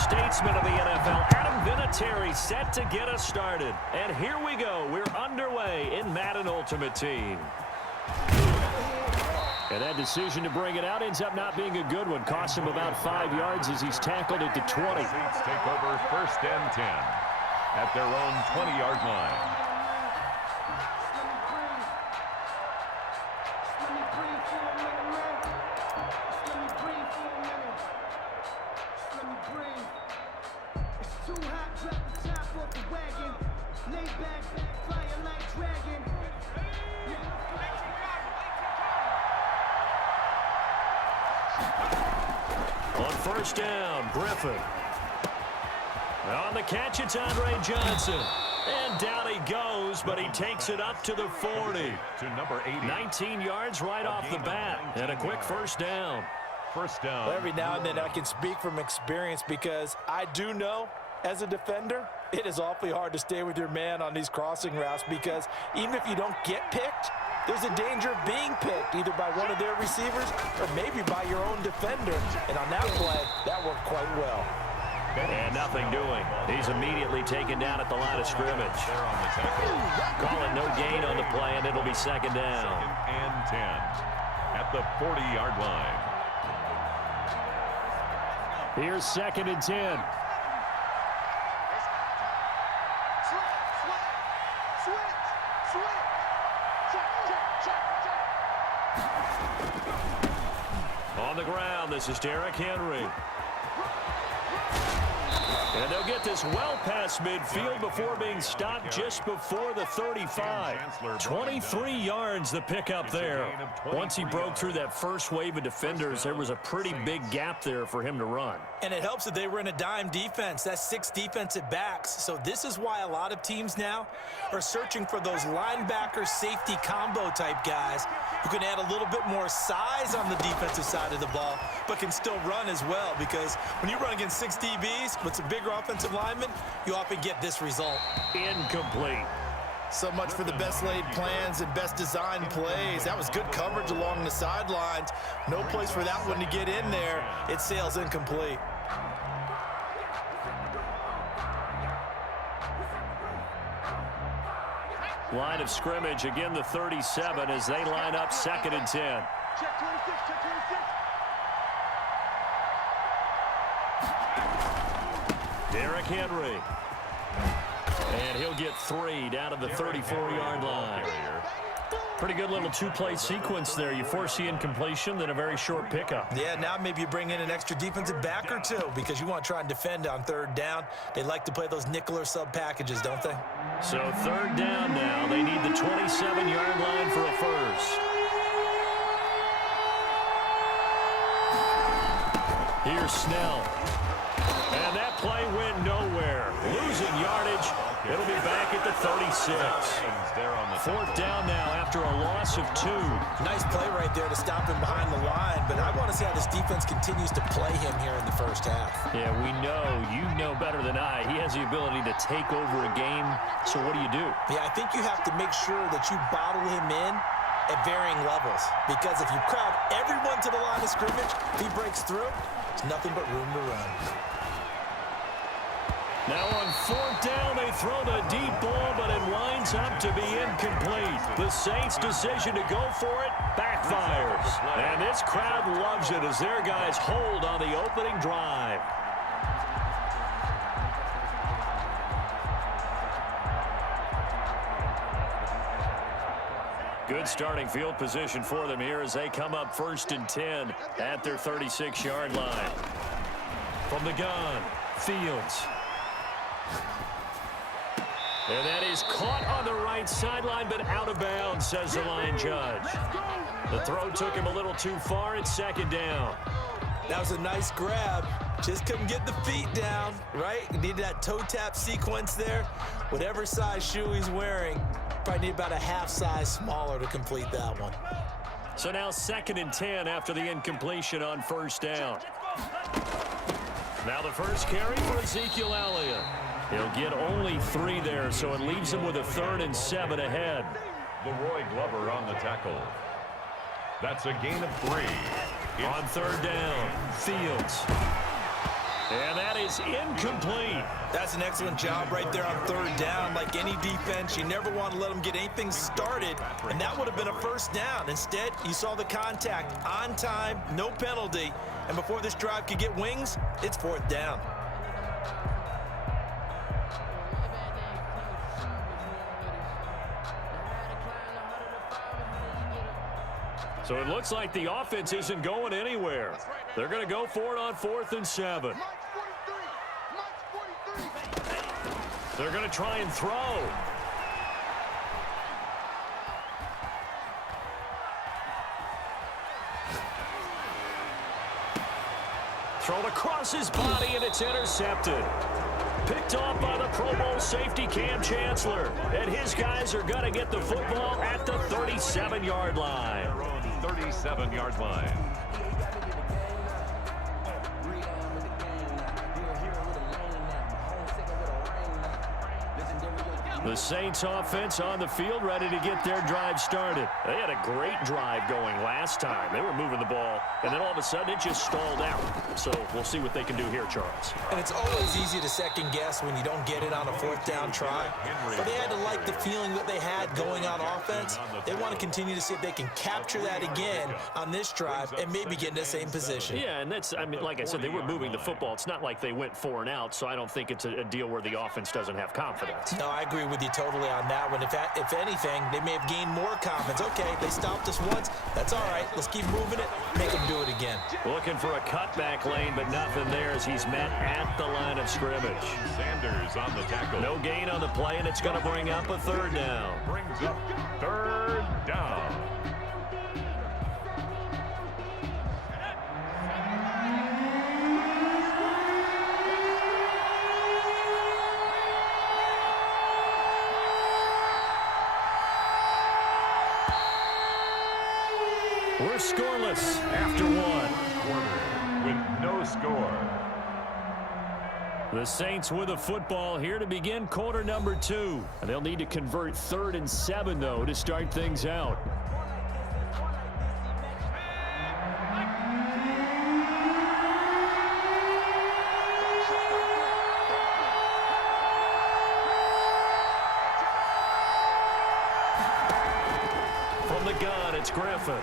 statesman of the NFL, Adam Vinatieri, set to get us started. And here we go. We're underway in Madden Ultimate Team. And that decision to bring it out ends up not being a good one. Costs him about 5 yards as he's tackled at the 20. Saints take over 1st and 10 at their own 20-yard line. On 1st down, Griffin. On the catch, it's Andre Johnson. And down he goes, but he takes it up to the 40. To number 80. 19 yards right off the bat. And a quick 1st down. 1st down. Well, every now and then I can speak from experience because I do know, as a defender, it is awfully hard to stay with your man on these crossing routes because even if you don't get picked, there's a danger of being picked either by one of their receivers or maybe by your own defender. And on that play, that worked quite well. And nothing doing. He's immediately taken down at the line of scrimmage. They're on the tackle. Calling no gain on the play, and it'll be 2nd down. 2nd and 10 at the 40-yard line. Here's 2nd and 10. On the ground, this is Derrick Henry. And they'll get this well past midfield before being stopped just before the 35. 23 yards the pickup there. Once he broke through that first wave of defenders, there was a pretty big gap there for him to run. And it helps that they were in a dime defense. That's 6 defensive backs. So this is why a lot of teams now are searching for those linebacker safety combo type guys who can add a little bit more size on the defensive side of the ball, but can still run as well. Because when you run against 6 DBs with some bigger offensive linemen, you often get this result. Incomplete. So much for the best laid plans and best designed plays. That was good coverage along the sidelines. No place for that one to get in there. It sails incomplete. Line of scrimmage, again the 37 as they line up 2nd and 10. Check 26, check 26. Derrick Henry. And he'll get 3 down to the 34-yard line. Pretty good little 2-play sequence there. You force the incompletion, then a very short pickup. Yeah, now maybe you bring in an extra defensive back or two because you want to try and defend on 3rd down. They like to play those nickel or sub packages, don't they? So 3rd down now. They need the 27-yard line for a first. Here's Snell. And that play went nowhere. Losing yardage. It'll be back at the 36. 4th down now after a loss of 2. Nice play right there to stop him behind the line, but I want to see how this defense continues to play him here in the 1st half. Yeah, we know. You know better than I. He has the ability to take over a game. So what do you do? Yeah, I think you have to make sure that you bottle him in at varying levels, because if you crowd everyone to the line of scrimmage, if he breaks through, there's nothing but room to run. Now on 4th down, they throw the deep ball, but it winds up to be incomplete. The Saints' decision to go for it backfires. And this crowd loves it as their guys hold on the opening drive. Good starting field position for them here as they come up 1st and 10 at their 36-yard line. From the gun, Fields. And that is caught on the right sideline, but out of bounds, says the line judge. The throw took him a little too far. It's 2nd down. That was a nice grab. Just couldn't get the feet down, right? You needed that toe tap sequence there. Whatever size shoe he's wearing, probably need about a half size smaller to complete that one. So now 2nd and 10 after the incompletion on 1st down. Now the first carry for Ezekiel Elliott. He'll get only 3 there, so it leaves him with a 3rd and 7 ahead. Leroy Glover on the tackle. That's a gain of 3. On 3rd down, Fields. And that is incomplete. That's an excellent job right there on third down. Like any defense, you never want to let them get anything started, and that would have been a first down. Instead, you saw the contact on time, no penalty, and before this drive could get wings, it's fourth down. So it looks like the offense isn't going anywhere. They're going to go for it on 4th and 7. They're going to try and throw. Thrown across his body, and it's intercepted. Picked off by the Pro Bowl safety Cam Chancellor. And his guys are going to get the football at the 37-yard line. 37-yard line. The Saints offense on the field, ready to get their drive started. They had a great drive going last time. They were moving the ball, and then all of a sudden it just stalled out. So we'll see what they can do here, Charles. And it's always easy to second guess when you don't get it on a fourth down try. But they had to like the feeling that they had going on offense. They want to continue to see if they can capture that again on this drive and maybe get in the same position. Yeah, and that's, I mean, like I said, they were moving the football. It's not like they went 4 and out, so I don't think it's a deal where the offense doesn't have confidence. No, I agree with you totally on that one. If anything, they may have gained more confidence. Okay, they stopped us once. That's all right. Let's keep moving it. Make them do it again. Looking for a cutback lane, but nothing there as he's met at the line of scrimmage. Sanders on the tackle. No gain on the play, and it's going to bring up a third down. Brings up third down. We're scoreless after 1. Quarter with no score. The Saints with a football here to begin quarter number 2. And they'll need to convert 3rd and 7, though, to start things out. From the gun, it's Griffin.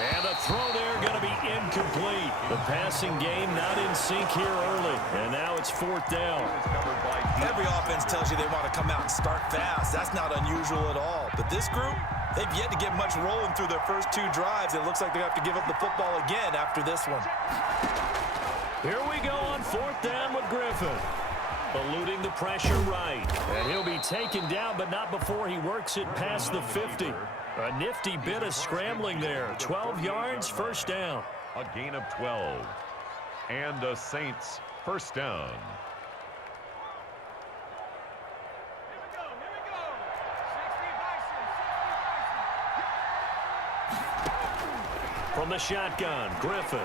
And the throw there going to be incomplete. The passing game not in sync here early. And now it's 4th down. Every offense tells you they want to come out and start fast. That's not unusual at all. But this group, they've yet to get much rolling through their first 2 drives. It looks like they have to give up the football again after this one. Here we go on 4th down with Griffin. Eluding the pressure right. And he'll be taken down, but not before he works it past the 50. A nifty bit of scrambling there. 12 yards, first down. A gain of 12. And the Saints first down. From the shotgun, Griffin.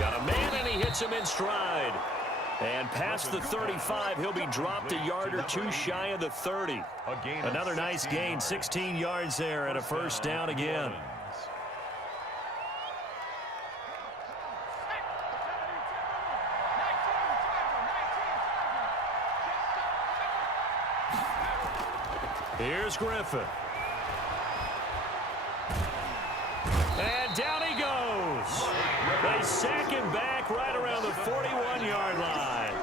Got a man, and he hits him in stride. And past the 35, he'll be dropped a yard or 2 shy of the 30. Another nice gain, 16 yards there, and a first down again. Here's Griffin. And down he goes. They sack him back right around the 41-yard line.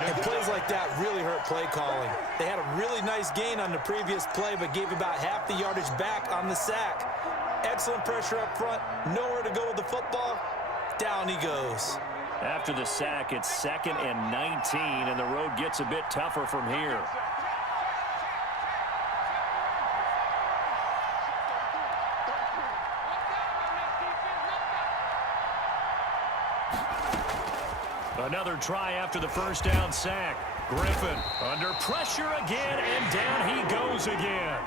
And plays like that really hurt play calling. They had a really nice gain on the previous play, but gave about half the yardage back on the sack. Excellent pressure up front. Nowhere to go with the football. Down he goes. After the sack, it's 2nd and 19, and the road gets a bit tougher from here. Another try after the first down sack. Griffin under pressure again, and down he goes again.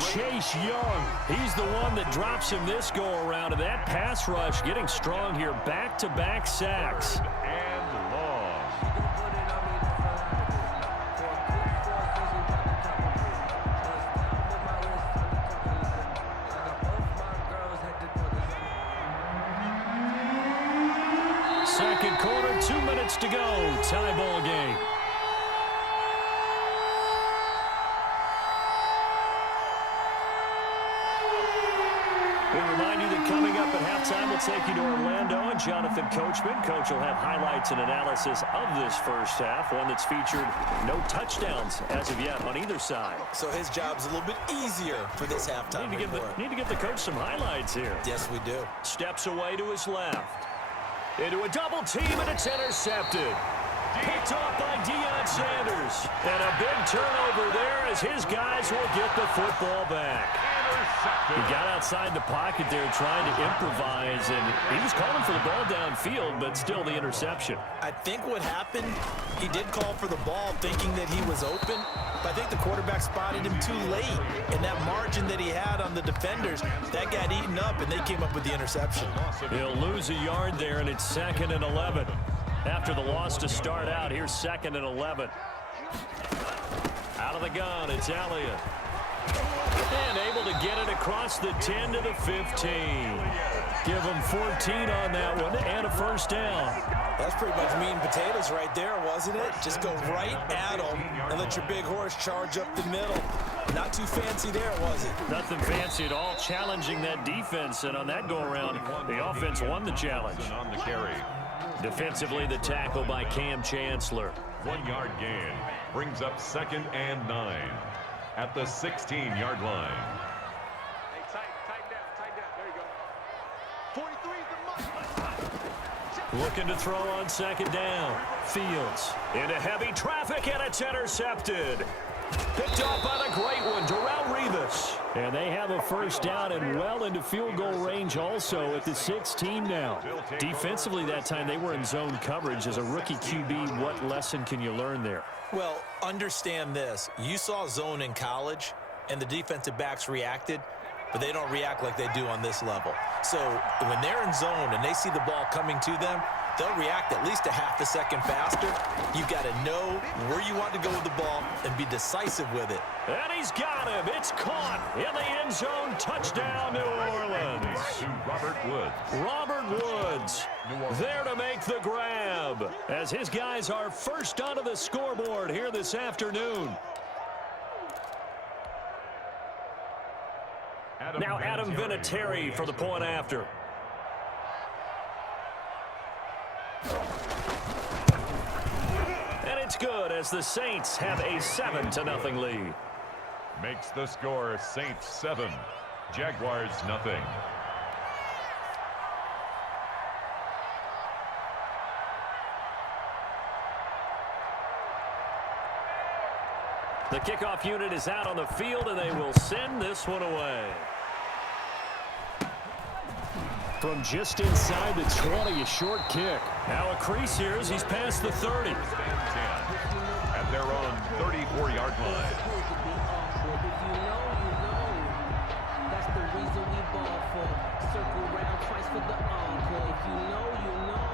Chase Young, he's the one that drops him this go-around, and that pass rush getting strong here. Back-to-back sacks. And long. quarter, 2 minutes to go. Tie ball game. We remind you that coming up at halftime, we'll take you to Orlando and Jonathan Coachman. Coach will have highlights and analysis of this first half, one that's featured no touchdowns as of yet on either side. So his job's a little bit easier for this halftime report. Need to give the coach some highlights here. Yes, we do. Steps away to his left. Into a double team, and it's intercepted. Picked off by Deion Sanders. And a big turnover there as his guys will get the football back. He got outside the pocket there trying to improvise, and he was calling for the ball downfield, but still the interception. I think what happened, he did call for the ball thinking that he was open, but I think the quarterback spotted him too late, and that margin that he had on the defenders, that got eaten up, and they came up with the interception. He'll lose a yard there, and it's 2nd and 11. After the loss to start out, here's 2nd and 11. Out of the gun, it's Elliott. And able to get it across the 10 to the 15. Give him 14 on that one and a first down. That's pretty much meat and potatoes right there, wasn't it? Just go right at him and let your big horse charge up the middle. Not too fancy there, was it? Nothing fancy at all, challenging that defense. And on that go-around, the offense won the challenge. On the carry. Defensively, the tackle by Cam Chancellor. 1 yard gain brings up 2nd and 9 at the 16-yard line. Hey, tighten down. There you go. 43 is the mark. Looking to throw on 2nd down. Fields into heavy traffic, and it's intercepted. Picked off by the great one, Darrelle Revis. And they have a first down and well into field goal range also at the 16 now. Defensively that time, they were in zone coverage. As a rookie QB, what lesson can you learn there? Well, understand this. You saw zone in college, and the defensive backs reacted, but they don't react like they do on this level. So when they're in zone and they see the ball coming to them, they'll react at least a half a second faster. You've got to know where you want to go with the ball and be decisive with it. And he's got him. It's caught in the end zone. Touchdown, New Orleans. To Robert Woods. Robert Woods there to make the grab as his guys are first onto the scoreboard here this afternoon. Now Adam Vinatieri for the point after. And it's good as the Saints have a 7-0 lead. Makes the score Saints 7, Jaguars nothing. The kickoff unit is out on the field, and they will send this one away. From just inside the 20, a short kick. Now a crease here as he's past the 30. 10 at their own 34-yard line. That's the reason we ball for. Circle round twice for the encore. If you know, you know.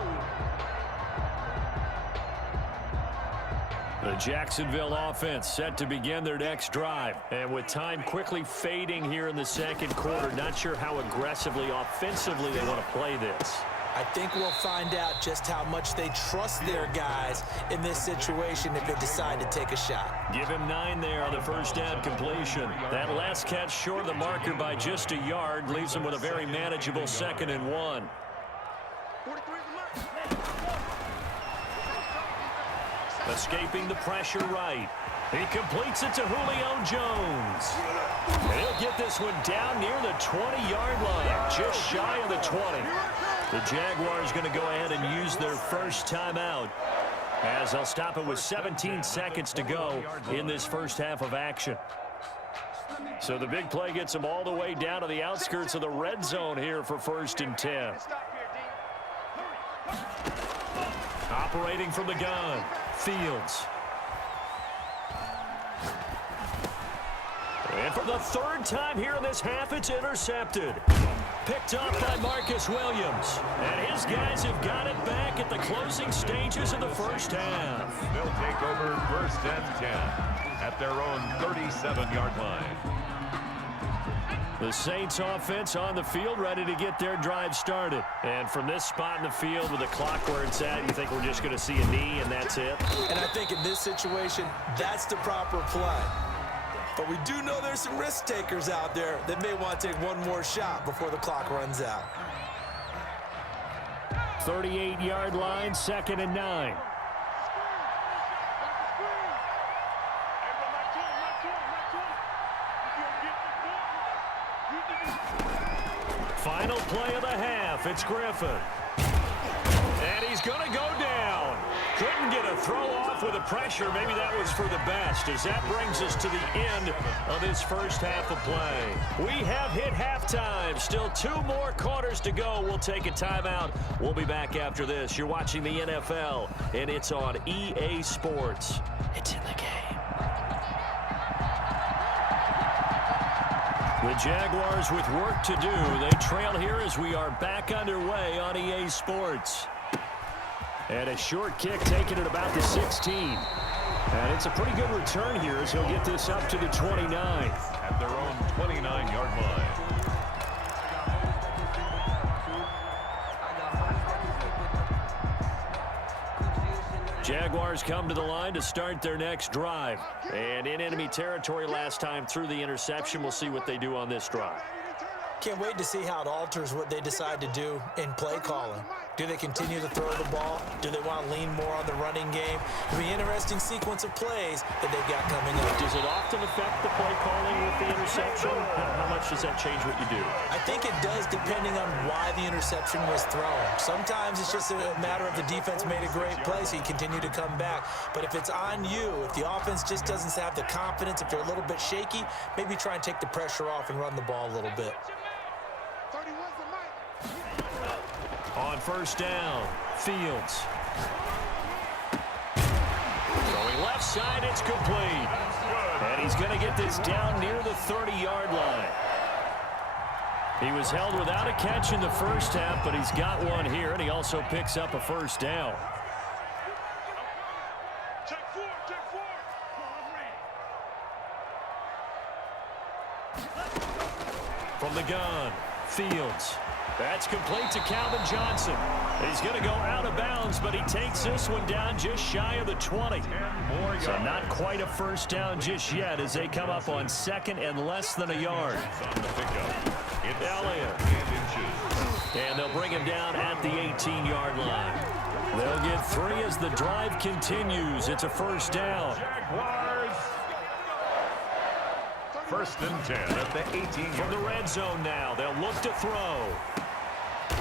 The Jacksonville offense set to begin their next drive. And with time quickly fading here in the second quarter, not sure how aggressively, offensively they want to play this. I think we'll find out just how much they trust their guys in this situation if they decide to take a shot. Give him 9 there on the first down completion. That last catch short of the marker by just a yard leaves him with a very manageable 2nd and 1. 43 is the mark. Escaping the pressure right. He completes it to Julio Jones. And he'll get this one down near the 20-yard line, just shy of the 20. The Jaguars going to go ahead and use their first timeout as they'll stop it with 17 seconds to go in this first half of action. So the big play gets them all the way down to the outskirts of the red zone here for 1st and 10. Operating from the gun, Fields. And for the 3rd time here in this half, it's intercepted. Picked up by Marcus Williams. And his guys have got it back at the closing stages of the first half. They'll take over 1st and 10 at their own 37-yard line. The Saints offense on the field, ready to get their drive started. And from this spot in the field with the clock where it's at, you think we're just going to see a knee and that's it? And I think in this situation, that's the proper play. But we do know there's some risk takers out there that may want to take one more shot before the clock runs out. 38-yard line, 2nd and 9. Final play of the half. It's Griffin. And he's going to go down. Couldn't get a throw off with the pressure. Maybe that was for the best, as that brings us to the end of this first half of play. We have hit halftime. Still 2 more quarters to go. We'll take a timeout. We'll be back after this. You're watching the NFL, and it's on EA Sports. It's in the game. The Jaguars with work to do. They trail here as we are back underway on EA Sports. And a short kick taken at about the 16. And it's a pretty good return here as he'll get this up to the 29. At their own 29-yard line. Jaguars come to the line to start their next drive. And in enemy territory last time through the interception. We'll see what they do on this drive. Can't wait to see how it alters what they decide to do in play calling. Do they continue to throw the ball? Do they want to lean more on the running game? It'll be an interesting sequence of plays that they've got coming up. Does it often affect the play calling with the interception? How much does that change what you do? I think it does, depending on why the interception was thrown. Sometimes it's just a matter of the defense made a great play, so you continue to come back. But if it's on you, if the offense just doesn't have the confidence, if they're a little bit shaky, maybe try and take the pressure off and run the ball a little bit. On first down, Fields. Going left side, it's complete. And he's going to get this down near the 30-yard line. He was held without a catch in the first half, but he's got one here, and he also picks up a first down. From the gun, Fields. That's complete to Calvin Johnson. He's going to go out of bounds, but he takes this one down just shy of the 20. So not quite a first down just yet as they come up on 2nd and less than a yard. Elliott. And they'll bring him down at the 18-yard line. They'll get 3 as the drive continues. It's a first down. First and 10 at the 18. From the red zone now, they'll look to throw.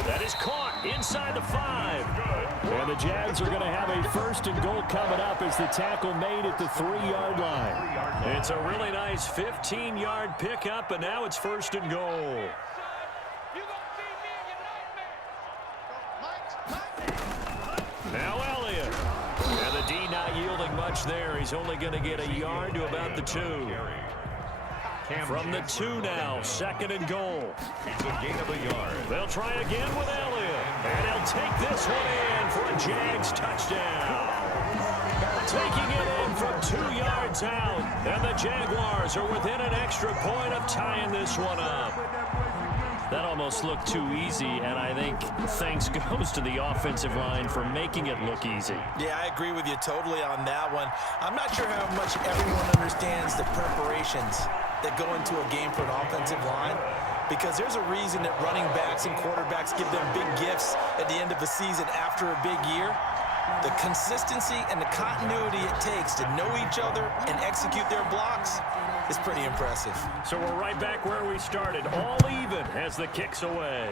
That is caught inside the 5. And the Jags are going to have a first and goal coming up as the tackle made at the 3-yard line. It's a really nice 15-yard pickup, and now it's first and goal. Now Elliott. And the D not yielding much there. He's only going to get a yard to about the 2. From the 2 now, 2nd and goal. It's a gain of a yard. They'll try again with Elliott. And he'll take this one in for a Jags touchdown. Taking it in from 2 yards out. And the Jaguars are within an extra point of tying this one up. That almost looked too easy, and I think thanks goes to the offensive line for making it look easy. Yeah, I agree with you totally on that one. I'm not sure how much everyone understands the preparations that go into a game for an offensive line, because there's a reason that running backs and quarterbacks give them big gifts at the end of the season after a big year. The consistency and the continuity it takes to know each other and execute their blocks is pretty impressive. So we're right back where we started, all even as the kick's away.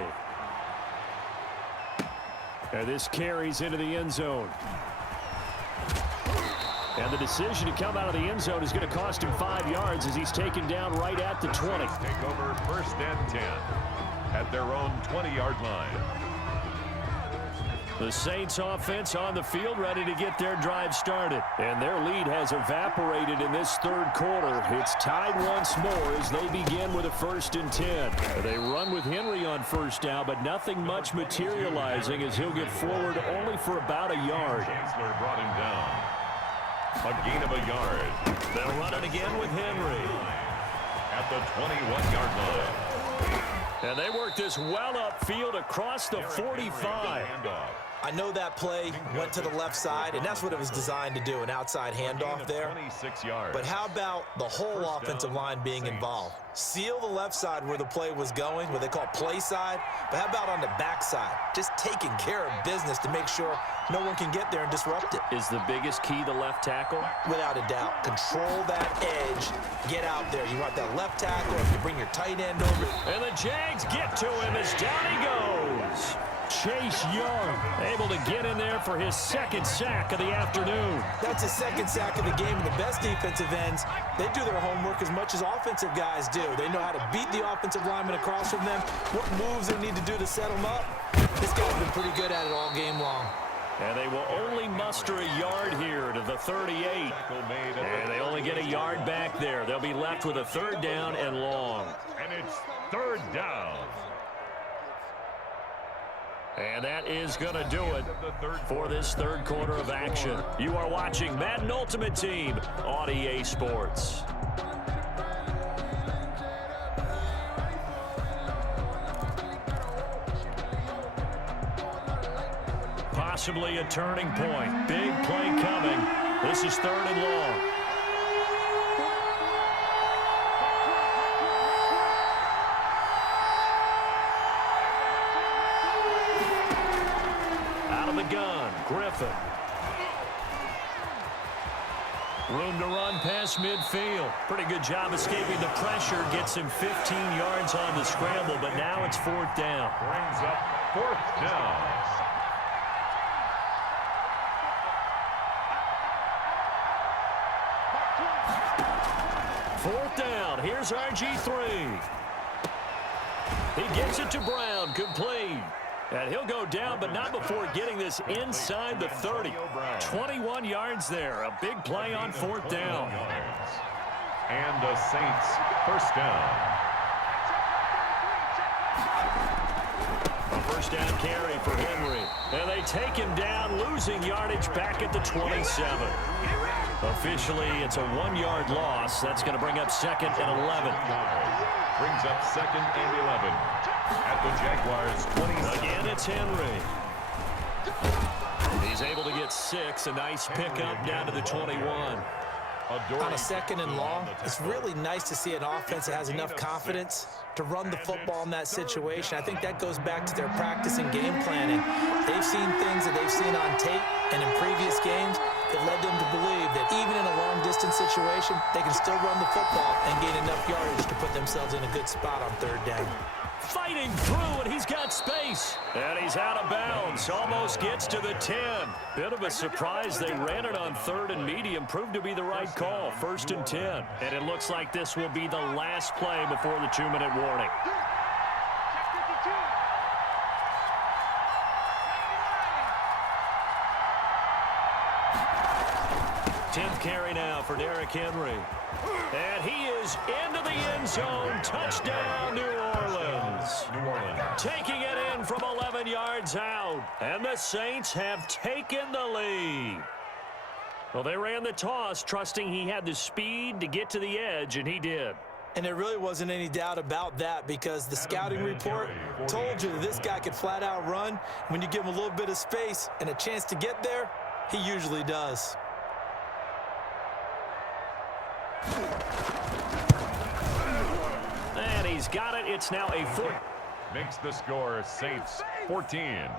And this carries into the end zone. And the decision to come out of the end zone is going to cost him 5 yards as he's taken down right at the 20. Take over first and 10 at their own 20-yard line. The Saints offense on the field ready to get their drive started. And their lead has evaporated in this 3rd quarter. It's tied once more as they begin with a 1st and 10. They run with Henry on first down, but nothing much materializing as he'll get forward only for about a yard. Chancellor brought him down. A gain of a yard. They'll run it again with Henry. At the 21-yard line. And they work this well upfield across the 45. I know that play went to the left side, and that's what it was designed to do, an outside handoff there. 26 yards. But how about the whole offensive line being involved? Seal the left side where the play was going, what they call play side, but how about on the back side? Just taking care of business to make sure no one can get there and disrupt it. Is the biggest key the left tackle? Without a doubt. Control that edge. Get out there. You want that left tackle, if you bring your tight end over. And the Jags get to him as down he goes. Chase Young able to get in there for his second sack of the afternoon. That's his second sack of the game, and the best defensive ends, they do their homework as much as offensive guys do. They know how to beat the offensive lineman across from them, what moves they need to do to set them up. This guy's been pretty good at it all game long. And they will only muster a yard here to the 38. And they only get a yard back there. They'll be left with a third down and long. And it's third down. And that is going to do it for this third quarter of action. You are watching Madden Ultimate Team on EA Sports. Possibly a turning point. Big play coming. This is third and long. Gun, Griffin. Room to run past midfield. Pretty good job escaping the pressure. Gets him 15 yards on the scramble, but now it's fourth down. Brings up fourth down. Fourth down. Here's RG3. He gets it to Brown. Complete. And he'll go down, but not before getting this inside the 30. 21 yards there. A big play on fourth down. And the Saints first down. A first down carry for Henry. And they take him down, losing yardage back at the 27. Officially, it's a 1-yard loss. That's going to bring up second and 11. Brings up second and 11. At the Jaguars 20. Again, it's Henry. He's able to get 6. A nice pickup down to the 21. On a second and long, it's really nice to see an offense that has enough confidence to run the football in that situation. I think that goes back to their practice and game planning. They've seen things that they've seen on tape and in previous games that led them to believe that even in a long-distance situation, they can still run the football and gain enough yardage to put themselves in a good spot on third down. Fighting through, and he's got space. And he's out of bounds. Almost gets to the 10. Bit of a surprise. They ran it on third and medium. Proved to be the right call. First and 10. And it looks like this will be the last play before the 2-minute warning. 10th carry now for Derrick Henry. And he is into the end zone. Touchdown, New Orleans. Taking it in from 11 yards out. And the Saints have taken the lead. Well, they ran the toss, trusting he had the speed to get to the edge, and he did. And there really wasn't any doubt about that because the scouting report told you that this guy could flat out run. When you give him a little bit of space and a chance to get there, he usually does. And he's got it. It's now a 4. Makes the score Saints 14,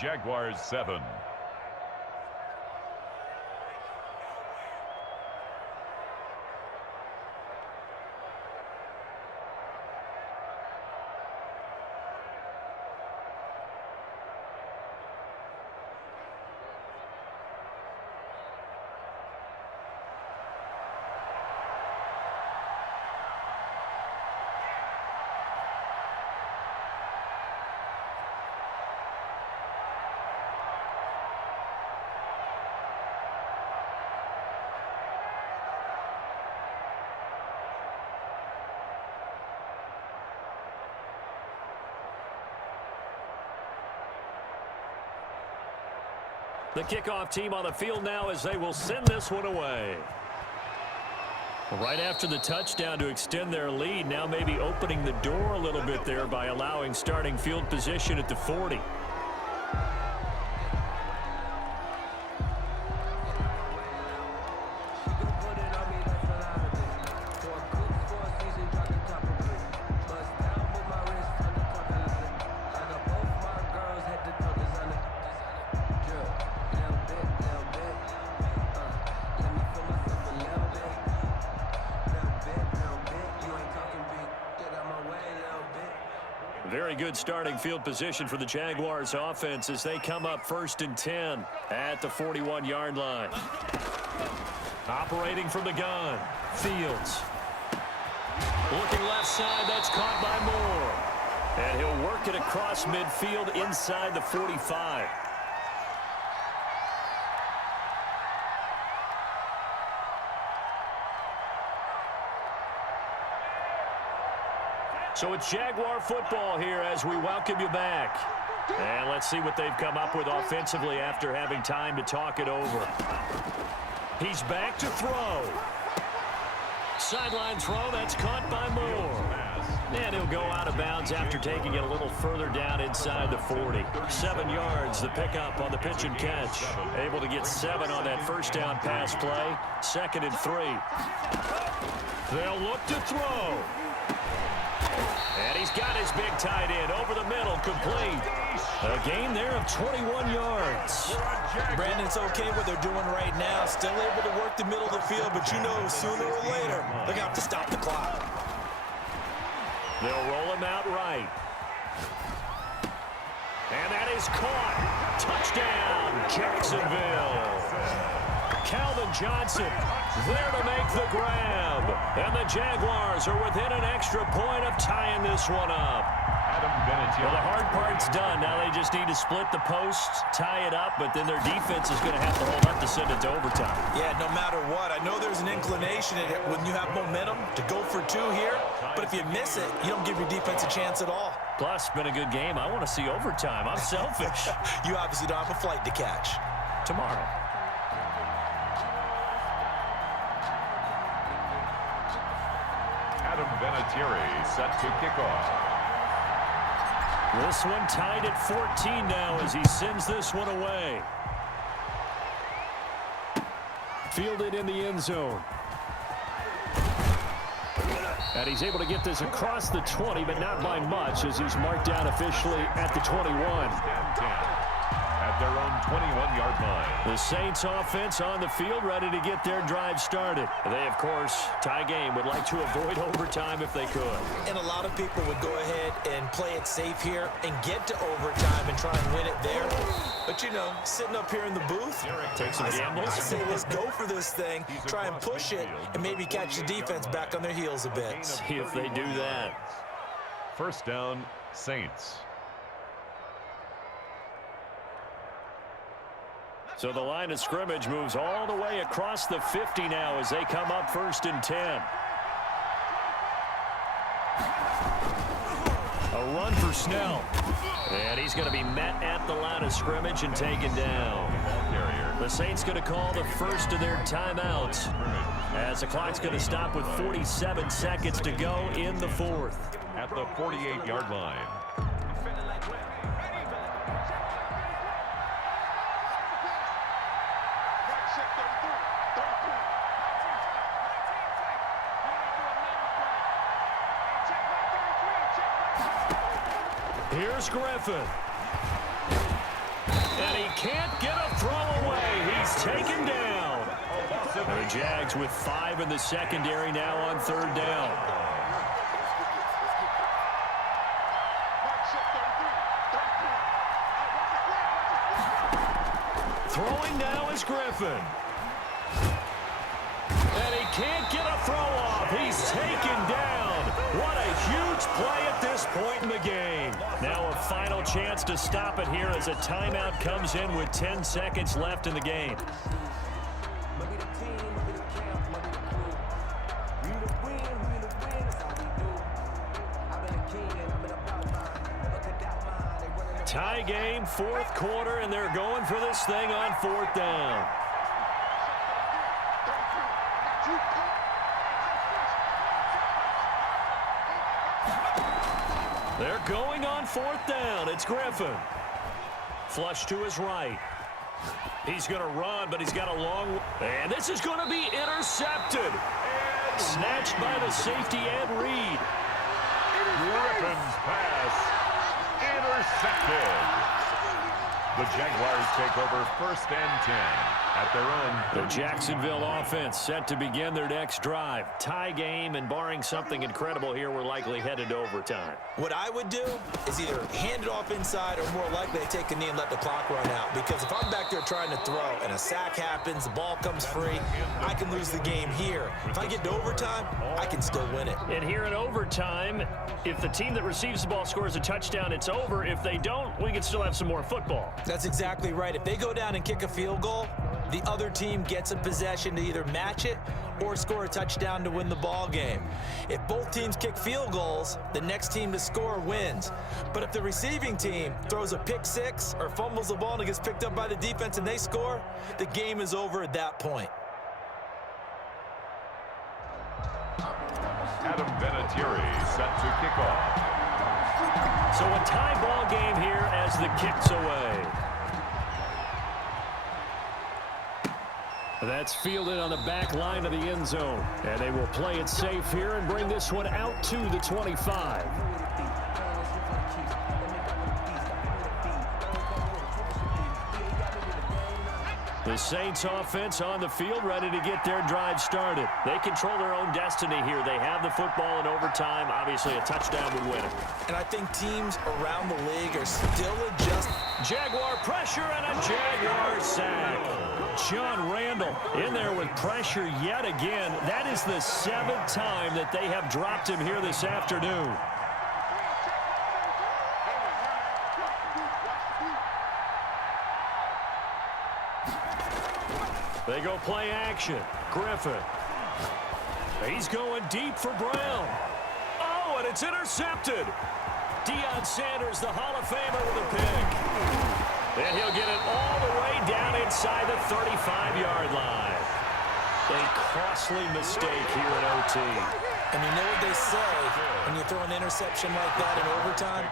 Jaguars 7. The kickoff team on the field now as they will send this one away. Right after the touchdown to extend their lead, now maybe opening the door a little bit there by allowing starting field position at the 40. Very good starting field position for the Jaguars offense as they come up 1st and 10 at the 41-yard line. Operating from the gun, Fields. Looking left side, that's caught by Moore. And he'll work it across midfield inside the 45. So it's Jaguar football here as we welcome you back. And let's see what they've come up with offensively after having time to talk it over. He's back to throw. Sideline throw, that's caught by Moore. And he'll go out of bounds after taking it a little further down inside the 40. 7 yards, the pickup on the pitch and catch. Able to get 7 on that first down pass play. 2nd and 3. They'll look to throw. And he's got his big tight end over the middle, complete. A gain there of 21 yards. Brandon, it's okay what they're doing right now. Still able to work the middle of the field, but you know sooner or later they're going to have to stop the clock. They'll roll him out right. And that is caught. Touchdown, Jacksonville. Calvin Johnson there to make the grab. And the Jaguars are within an extra point of tying this one up. Well, the hard part's done. Now they just need to split the posts, tie it up, but then their defense is going to have to hold up to send it to overtime. Yeah, no matter what. I know there's an inclination in it when you have momentum to go for 2 here, but if you miss it, you don't give your defense a chance at all. Plus, it's been a good game. I want to see overtime. I'm selfish. You obviously don't have a flight to catch. Tomorrow. Adam Vinatieri set to kick off. This one tied at 14 now as he sends this one away. Fielded in the end zone. And he's able to get this across the 20, but not by much as he's marked down officially at the 21. At their own 21-yard line. The Saints offense on the field ready to get their drive started. They, of course, tie game, would like to avoid overtime if they could. And a lot of people would go ahead and play it safe here and get to overtime and try and win it there. But, you know, sitting up here in the booth, take some gambles. I say let's go for this thing, try and push it, and maybe catch the defense back on their heels a bit. See if they do that. First down, Saints. So the line of scrimmage moves all the way across the 50 now as they come up 1st and 10. A run for Snell. And he's going to be met at the line of scrimmage and taken down. The Saints going to call the first of their timeouts as the clock's going to stop with 47 seconds to go in the 4th. At the 48-yard line. Here's Griffin. And he can't get a throw away. He's taken down. And the Jags with 5 in the secondary now on 3rd down. Throwing now is Griffin. And he can't get a throw off. He's taken down. What a huge play at this point in the game. Now a final chance to stop it here as a timeout comes in with 10 seconds left in the game. Tie game, 4th quarter, and they're going for this thing on 4th down. They're going on 4th down. It's Griffin. Flush to his right. He's going to run, but he's got a long... And this is going to be intercepted. Snatched by the safety, Ed Reed. Griffin's pass intercepted. The Jaguars take over 1st and 10 at their own. The Jacksonville offense set to begin their next drive. Tie game, and barring something incredible here, we're likely headed to overtime. What I would do is either hand it off inside or more likely take a knee and let the clock run out. Because if I'm back there trying to throw and a sack happens, the ball comes free, I can lose the game here. If I get to overtime, I can still win it. And here in overtime, if the team that receives the ball scores a touchdown, it's over. If they don't, we can still have some more football. That's exactly right. If they go down and kick a field goal, the other team gets a possession to either match it or score a touchdown to win the ball game. If both teams kick field goals, the next team to score wins. But if the receiving team throws a pick six or fumbles the ball and it gets picked up by the defense and they score, the game is over at that point. Adam Vinatieri set to kick off. So a tie ball game here as the kick's away. That's fielded on the back line of the end zone. And they will play it safe here and bring this one out to the 25. The Saints offense on the field, ready to get their drive started. They control their own destiny here. They have the football in overtime. Obviously, a touchdown would win it. And I think teams around the league are still adjusting. Jaguar pressure and a Jaguar sack. John Randall in there with pressure yet again. That is the 7th time that they have dropped him here this afternoon. They go play action. Griffin. He's going deep for Brown. Oh, and it's intercepted. Deion Sanders, the Hall of Famer, with a pick. And he'll get it all the way down inside the 35-yard line. A costly mistake here in OT. And you know what they say, when you throw an interception like that in overtime,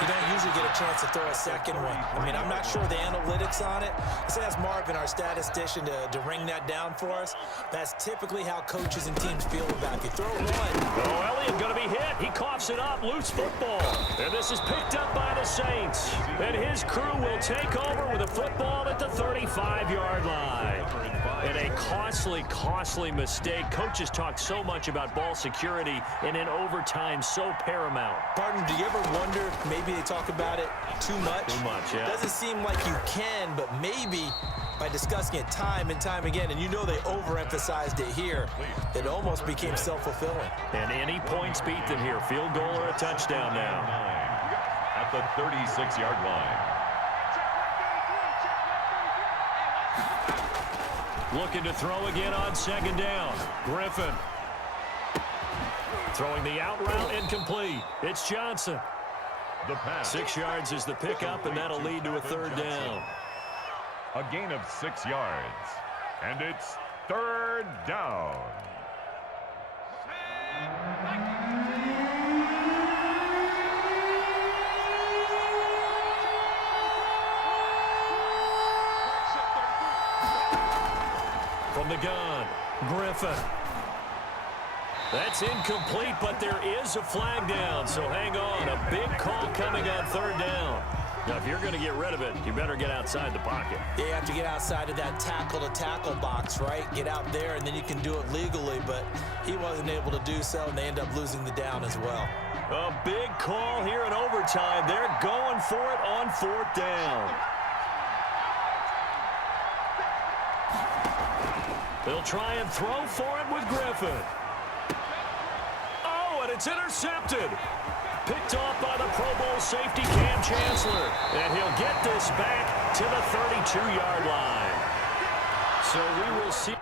you don't usually get a chance to throw a second one. I mean, I'm not sure the analytics on it. Let's ask Marvin, our statistician, to ring that down for us. That's typically how coaches and teams feel about it. If you throw one. Oh, Elliott going to be hit. He coughs it up. Loose football. And this is picked up by the Saints. And his crew will take over with a football at the 35-yard line. And a costly mistake. Coaches talk so much about ball security, and in overtime, so paramount. Pardon, do you ever wonder if maybe they talk about it too much? Too much, yeah. Doesn't seem like you can, but maybe by discussing it time and time again, and you know they overemphasized it here, it almost became self-fulfilling. And any points beat them here. Field goal or a touchdown now. At the 36-yard line. Looking to throw again on 2nd down. Griffin. Throwing the out route, incomplete. It's Johnson. The pass. 6 yards is the pickup, and that'll lead to a 3rd down. A gain of 6 yards. And it's 3rd down. From the gun, Griffin. That's incomplete, but there is a flag down, so hang on. A big call coming on 3rd down. Now, if you're going to get rid of it, you better get outside the pocket. You have to get outside of that tackle-to-tackle box, right? Get out there, and then you can do it legally, but he wasn't able to do so, and they end up losing the down as well. A big call here in overtime. They're going for it on 4th down. They'll try and throw for it with Griffin. Oh, and it's intercepted. Picked off by the Pro Bowl safety Cam Chancellor. And he'll get this back to the 32-yard line. So we will see.